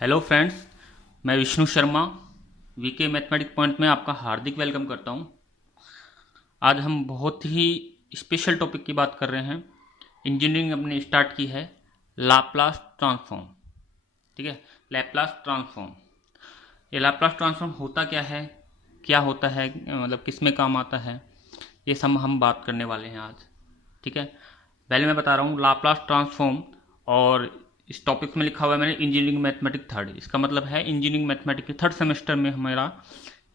Hello friends, मैं Vishnu Sharma VK mathematics point में आपका हार्दिक वेलकम करता हूं। आज हम बहुत ही स्पेशल टॉपिक की बात कर रहे हैं। इंजीनियरिंग हमने स्टार्ट की है लाप्लास ट्रांसफॉर्म। ठीक है, लैप्लास ट्रांसफॉर्म। ये लाप्लास ट्रांसफॉर्म होता क्या है, क्या होता है, मतलब किस में काम आता है, ये सब हम बात करने वाले हैं आज। ठीक है, पहले मैं बता रहा हूँ लाप्लास ट्रांसफॉर्म, और इस टॉपिक में लिखा हुआ है मैंने इंजीनियरिंग मैथमेटिक्स थर्ड। इसका मतलब है इंजीनियरिंग मैथमेटिक्स के थर्ड सेमेस्टर में हमारा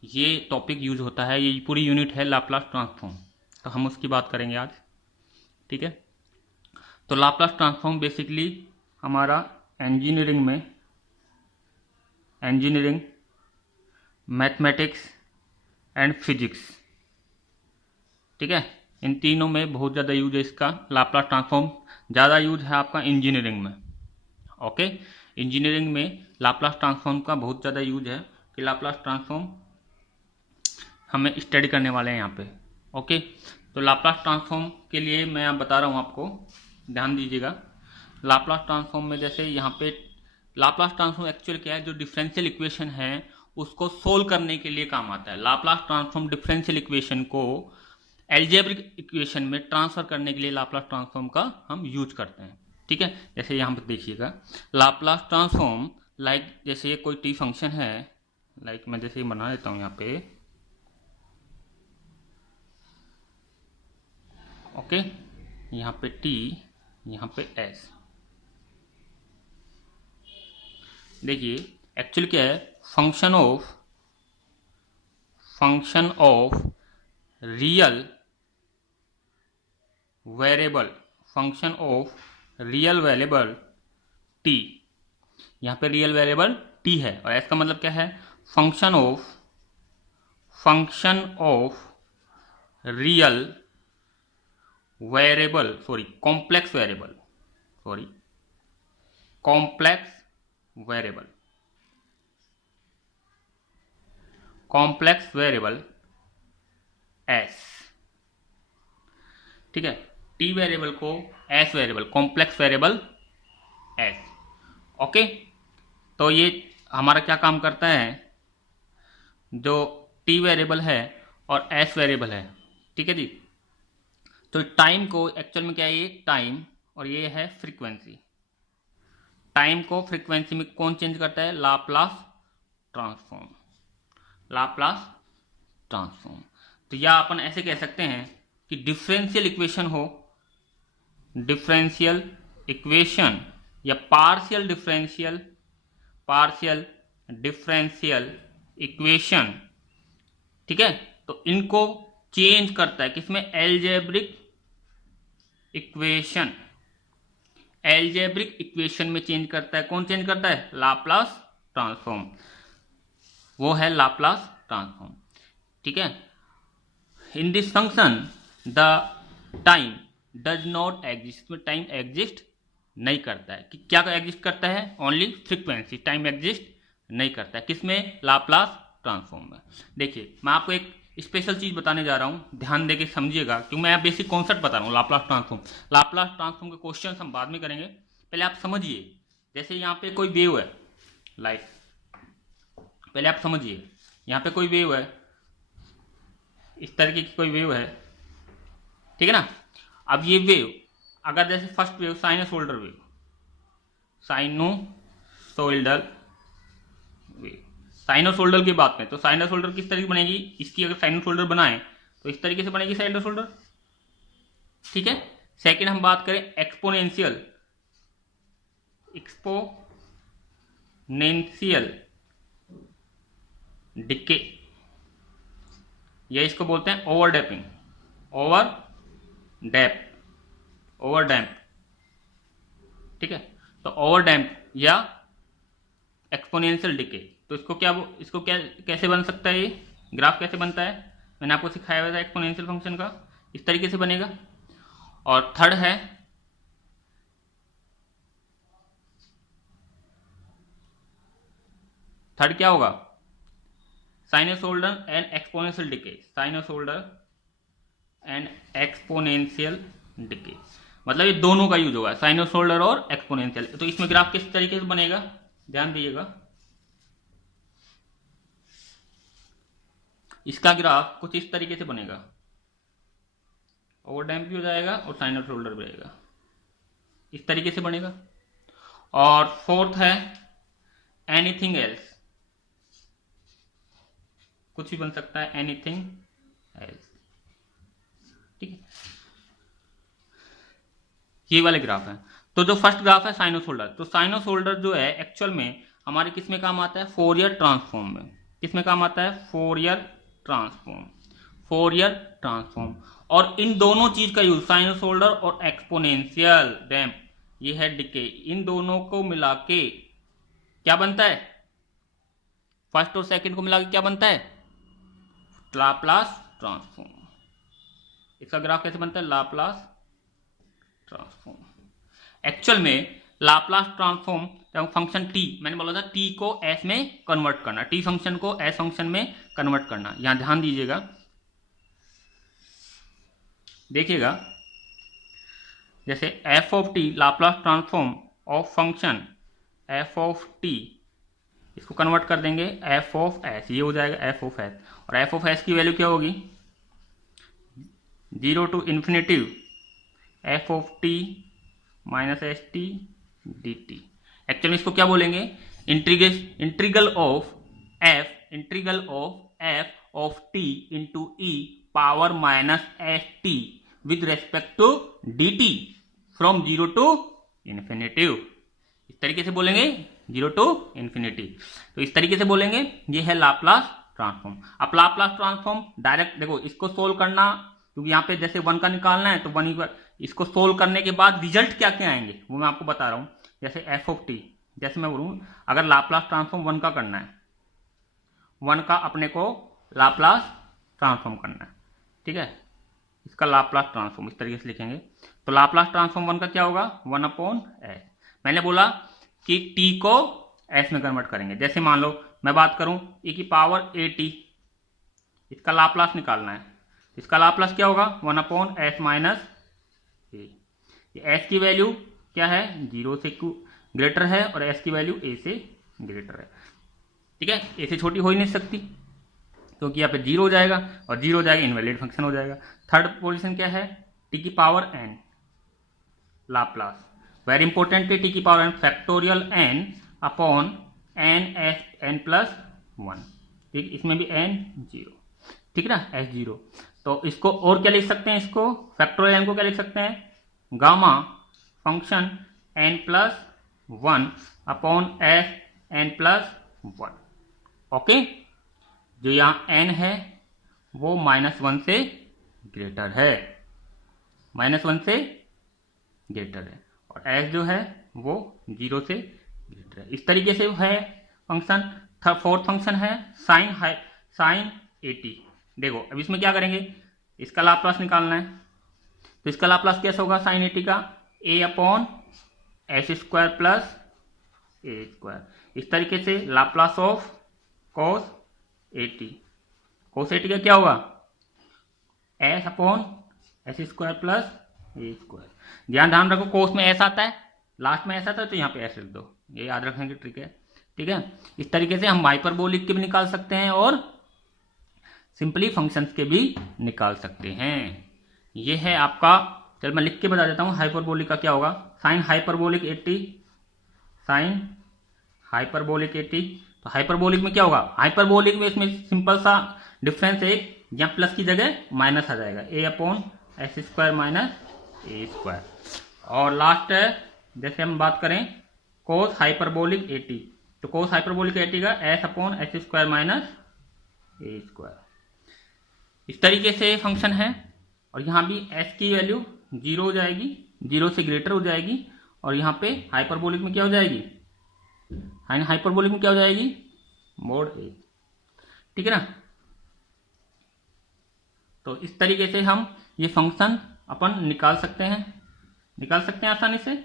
ये टॉपिक यूज होता है। ये पूरी यूनिट है लाप्लास ट्रांसफॉर्म, तो हम उसकी बात करेंगे आज। ठीक है, तो लाप्लास ट्रांसफॉर्म बेसिकली हमारा इंजीनियरिंग मैथमेटिक्स एंड फिजिक्स, ठीक है, इन तीनों में बहुत ज़्यादा यूज है इसका। लाप्लास ट्रांसफॉर्म ज़्यादा यूज है आपका इंजीनियरिंग में। ओके, इंजीनियरिंग में लाप्लास ट्रांसफॉर्म का बहुत ज़्यादा यूज है कि लाप्लास ट्रांसफॉर्म हमें स्टडी करने वाले हैं यहाँ पे। ओके, तो लाप्लास ट्रांसफॉर्म के लिए मैं आप बता रहा हूँ आपको, ध्यान दीजिएगा। लाप्लास ट्रांसफॉर्म में जैसे यहाँ पे लाप्लास ट्रांसफॉर्म एक्चुअल क्या है, जो डिफरेंशियल इक्वेशन है उसको सोल्व करने के लिए काम आता है। लाप्लास ट्रांसफॉर्म डिफरेंशियल इक्वेशन को एल्जेब्रिक इक्वेशन में ट्रांसफर करने के लिए लाप्लास ट्रांसफॉर्म का हम यूज करते हैं। ठीक है, जैसे यहाँ पर देखिएगा लाप्लास ट्रांसफॉर्म, लाइक जैसे ये कोई टी फंक्शन है, लाइक मैं जैसे बना देता हूँ यहाँ पे। ओके, यहाँ पे टी, यहाँ पे एस। देखिए एक्चुअली क्या है, function of real variable, function of real variable T. यहाँ पे रियल वेरिएबल टी है, और इसका मतलब क्या है, function of real variable, complex variable S. ठीक है, टी वेरिएबल को S variable, complex variable S. Okay, तो ये हमारा क्या काम करता है, जो टी वेरिएबल है और एस वेरिएबल है। ठीक है जी, तो टाइम को एक्चुअल में क्या है, ये टाइम और ये है फ्रीक्वेंसी। टाइम को फ्रीक्वेंसी में कौन चेंज करता है, लाप्लास ट्रांसफॉर्म। तो या अपन ऐसे कह सकते हैं कि डिफरेंशियल इक्वेशन या पार्शियल डिफरेंशियल इक्वेशन, ठीक है, तो इनको चेंज करता है किसमें, एल्जेब्रिक इक्वेशन में चेंज करता है। कौन चेंज करता है, लाप्लास ट्रांसफॉर्म, वो है लाप्लास ट्रांसफॉर्म। ठीक है, in this function the time does not exist, में टाइम एग्जिस्ट नहीं करता है। कि क्या एग्जिस्ट करता है, ओनली फ्रीक्वेंसी, टाइम एग्जिस्ट नहीं करता है। किसमें, लाप्लास ट्रांसफॉर्म में। देखिए मैं आपको एक स्पेशल चीज बताने जा रहा हूं, ध्यान देके समझिएगा, क्योंकि मैं बेसिक कॉन्सेप्ट बता रहा हूं। लाप्लास ट्रांसफॉर्म के क्वेश्चन हम बाद में करेंगे, पहले आप समझिए। जैसे यहाँ पे कोई वेव है, लाइक पहले आप समझिए, यहाँ पे कोई वेव है, इस तरीके की कोई वेव है, ठीक है ना। अब ये वेव अगर जैसे फर्स्ट वेव साइनोसोइडल की बात में, तो साइनोसोइडल किस तरीके बनेगी, इसकी अगर साइनोसोइडल बनाए तो इस तरीके से बनेगी साइनोसोइडल। ठीक है, सेकंड हम बात करें एक्सपोनेंशियल डिके, या इसको बोलते हैं ओवरडैम्प। ठीक है, तो ओवरडैम्प या एक्सपोनेंशियल डिके, तो इसको क्या कैसे बन सकता है, ये ग्राफ कैसे बनता है, मैंने आपको सिखाया हुआ था एक्सपोनेंशियल फंक्शन का, इस तरीके से बनेगा। और थर्ड है क्या होगा, साइनोसोइडल एंड एक्सपोनेंशियल डिके, मतलब ये दोनों का यूज होगा, साइनोसोइडल और एक्सपोनेंशियल। तो इसमें ग्राफ किस तरीके से बनेगा, ध्यान दीजिएगा, इसका ग्राफ कुछ इस तरीके से बनेगा, ओवर डैम्प भी हो जाएगा और साइनोसॉइडल भी रहेगा, इस तरीके से बनेगा। और फोर्थ है एनीथिंग एल्स, कुछ भी बन सकता है, एनीथिंग एल्स, ठीक है। ये वाले ग्राफ है। तो जो फर्स्ट ग्राफ है साइनोसॉइडल, तो साइनोसॉइडल जो है एक्चुअल में हमारे किस में काम आता है, फोरियर ट्रांसफॉर्म में। किस में काम आता है, फोरियर ट्रांसफॉर्म, फोरियर ट्रांसफॉर्म। और इन दोनों चीज का यूज, साइनोसॉइडल और एक्सपोनेंशियल डैम्प, ये है डिके, इन दोनों को मिला के क्या बनता है, फर्स्ट और सेकंड को मिला के क्या बनता है, लाप्लास ट्रांसफॉर्म। इसका ग्राफ कैसे बनता है, लाप्लास ट्रांसफॉर्म। एक्चुअल में लाप्लास ट्रांसफॉर्म फंक्शन टी, मैंने बोला था टी को एस में कन्वर्ट करना, टी फंक्शन को एस फंक्शन में कन्वर्ट करना। यहां ध्यान दीजिएगा, देखिएगा, जैसे F of T Laplace transform of function F of T, इसको कन्वर्ट कर देंगे एफ ऑफ एस, ये हो जाएगा एफ ऑफ एस। और एफ ऑफ एस की वैल्यू क्या होगी, 0 to infinitive F of T minus s t d t. Actually में इसको क्या बोलेंगे, integral of f of t into e power minus s t with respect to d t from 0 to infinitive. इस तरीके से बोलेंगे 0 टू इन्फिनिटी, तो इस तरीके से बोलेंगे, ये है लाप्लास ट्रांसफॉर्म। अब लाप्लास ट्रांसफॉर्म डायरेक्ट देखो, इसको सोल्व करना, क्योंकि यहाँ पे जैसे 1 का निकालना है तो 1, इसको सोल्व करने के बाद रिजल्ट क्या क्या आएंगे वो मैं आपको बता रहा हूं। जैसे एफ ऑफ टी, जैसे मैं बोलूं अगर लाप्लास ट्रांसफॉर्म 1 का करना है, 1 का अपने को लाप्लास ट्रांसफॉर्म करना है, ठीक है, इसका लाप्लास ट्रांसफॉर्म इस तरीके से लिखेंगे। तो लाप्लास ट्रांसफॉर्म 1 का क्या होगा, 1/s। मैंने बोला कि t को s में कन्वर्ट करेंगे। जैसे मान लो मैं बात करूं e की पावर at, इसका लाप्लास निकालना है, इसका लाप्लास क्या होगा, 1/s माइनस a। s की वैल्यू क्या है, 0 से ग्रेटर है, और s की वैल्यू a से ग्रेटर है, ठीक है, a से छोटी हो ही नहीं सकती, क्योंकि यहाँ पे 0 हो जाएगा, और 0 हो जाएगा इनवैलिड फंक्शन हो जाएगा। थर्ड पोजीशन क्या है, t की power n Laplace, very important है, t की power n factorial n upon n plus 1, ठीक, इसमें भी n 0, ठीक है ना, s0। तो इसको और क्या लिख सकते हैं, इसको फैक्टोरियल n को क्या लिख सकते हैं, gamma function n plus 1 upon s n plus 1। Okay, जो यहाँ n है वो -1 से ग्रेटर है, -1 से ग्रेटर है, और s जो है वो 0 से ग्रेटर है। इस तरीके से है फंक्शन। फोर्थ फंक्शन है साइन 80। देखो अब इसमें क्या करेंगे, इसका लाप्लास निकालना है, तो इसका लाप्लास कैसा होगा साइन 80 का, a/s² प्लस a²। इस तरीके से लाप्लास ऑफ cos 80, cos 80 का क्या होगा, s/s² प्लस a²। ध्यान रखो, cos में s आता है, लास्ट में s आता है, तो यहाँ पे s लिख दो, ये याद रखने की ट्रिक है, ठीक है। इस तरीके से हम हाइपरबोलिक के भी निकाल सकते हैं और सिंपली फंक्शंस के भी निकाल सकते हैं। ये है आपका, चल मैं लिख के बता देता हूं, हाइपरबोलिक का क्या होगा, साइन हाइपरबोलिक 80, साइन हाइपरबोलिक 80। तो हाइपरबोलिक में क्या होगा, हाइपरबोलिक में इसमें सिंपल सा डिफरेंस है, यहाँ प्लस की जगह माइनस आ जाएगा, a/s² माइनस a²। और लास्ट है, जैसे हम बात करें कोस हाइपरबोलिक 80, तो कोस हाइपरबोलिक 80 का s/s² माइनस a²। इस तरीके से फंक्शन है, और यहाँ भी s की वैल्यू 0 हो जाएगी, 0 से ग्रेटर हो जाएगी, और यहाँ पे हाइपरबोलिक में क्या हो जाएगी, हाइपरबोलिक में क्या हो जाएगी, mod a, ठीक है ना। तो इस तरीके से हम ये फंक्शन अपन निकाल सकते हैं आसानी से।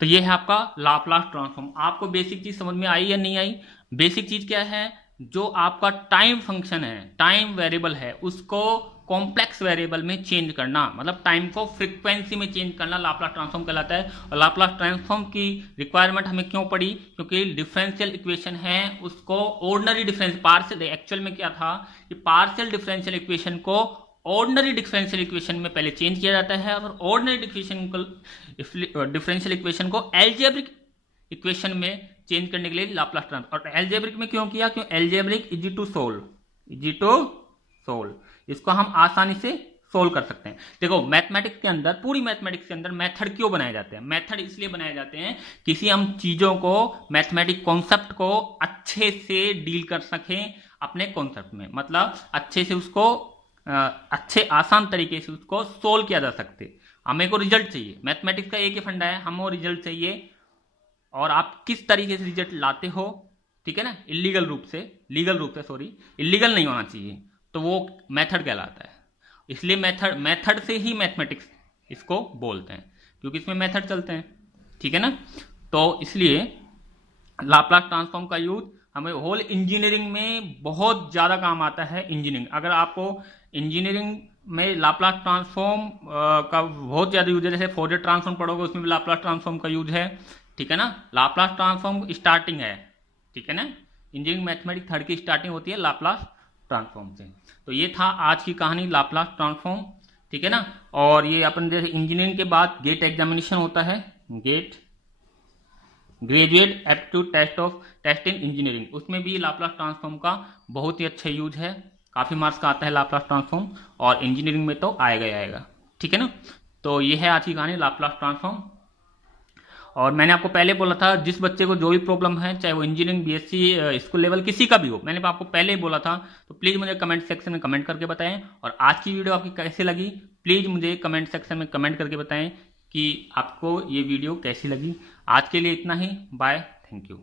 तो ये है आपका लाप्लास ट्रांसफॉर्म। आपको बेसिक चीज समझ में आई या नहीं आई? बेसिक चीज क्या है, जो आपका टाइम फंक्शन है, टाइम वेरिएबल है, उसको कॉम्प्लेक्स वेरिएबल में चेंज करना, मतलब टाइम को फ्रीक्वेंसी में चेंज करना लाप्लास ट्रांसफॉर्म कहलाता है। और लाप्लास ट्रांसफॉर्म की रिक्वायरमेंट हमें क्यों पड़ी, क्योंकि डिफरेंशियल इक्वेशन है उसको ऑर्डिनरी डिफरेंस पार्शियल, एक्चुअल में क्या था कि पार्शियल डिफरेंशियल इक्वेशन को ऑर्डिनरी डिफरेंशियल इक्वेशन में पहले चेंज किया जाता है, और ऑर्डिनरी डिफरेंशियल इक्वेशन को एल्जेब्रिक इक्वेशन में चेंज करने के लिए लाप्लास ट्रांसफॉर्म। और एल्जेब्रिक में क्यों किया, क्यों एल्जेब्रिक इजी टू सोल्व, इसको हम आसानी से सोल्व कर सकते हैं। देखो मैथमेटिक्स के अंदर, पूरी मैथमेटिक्स के अंदर मेथड क्यों बनाए जाते हैं, मेथड इसलिए बनाए जाते हैं किसी हम चीजों को, मैथमेटिक कॉन्सेप्ट को अच्छे से डील कर सकें अपने कॉन्सेप्ट में, मतलब अच्छे से उसको अच्छे आसान तरीके से उसको सोल्व किया जा सकते। हमें को रिजल्ट चाहिए, मैथमेटिक्स का एक ही फंडा है, हमें रिजल्ट चाहिए, और आप किस तरीके से रिजल्ट लाते हो, ठीक है ना, लीगल रूप से इलीगल नहीं होना चाहिए, तो वो मेथड कहलाता है। इसलिए मेथड से ही मैथमेटिक्स इसको बोलते हैं, क्योंकि इसमें मेथड चलते हैं, ठीक है ना। तो इसलिए लाप्लास ट्रांसफॉर्म का यूज हमें होल इंजीनियरिंग में बहुत ज़्यादा काम आता है। इंजीनियरिंग, अगर आपको इंजीनियरिंग में लाप्लास ट्रांसफॉर्म का बहुत ज़्यादा यूज है, जैसे फोरियर ट्रांसफॉर्म पढ़ोगे उसमें भी लाप्लास ट्रांसफॉर्म का यूज है, ठीक है ना। लाप्लास ट्रांसफॉर्म स्टार्टिंग है, ठीक है ना, इंजीनियरिंग मैथमेटिक्स थर्ड की स्टार्टिंग होती है लाप्लास ट्रांसफॉर्म से। तो ये था आज की कहानी लाप्लास ट्रांसफॉर्म, ठीक है ना। और ये अपन जैसे इंजीनियरिंग के बाद गेट एग्जामिनेशन होता है, GATE graduate aptitude test in engineering, उसमें भी लाप्लास ट्रांसफॉर्म का बहुत ही अच्छा यूज है, काफ़ी मार्क्स का आता है लाप्लास ट्रांसफॉर्म, और इंजीनियरिंग में तो आएगा ही आएगा, ठीक है ना। तो ये है आज की कहानी लाप्लास ट्रांसफॉर्म। और मैंने आपको पहले बोला था जिस बच्चे को जो भी प्रॉब्लम है, चाहे वो इंजीनियरिंग बीएससी स्कूल लेवल किसी का भी हो, मैंने आपको पहले ही बोला था, तो प्लीज़ मुझे कमेंट सेक्शन में कमेंट करके बताएं। और आज की वीडियो आपकी कैसी लगी प्लीज़ मुझे कमेंट सेक्शन में कमेंट करके बताएं कि आपको ये वीडियो कैसी लगी। आज के लिए इतना ही, बाय, थैंक यू।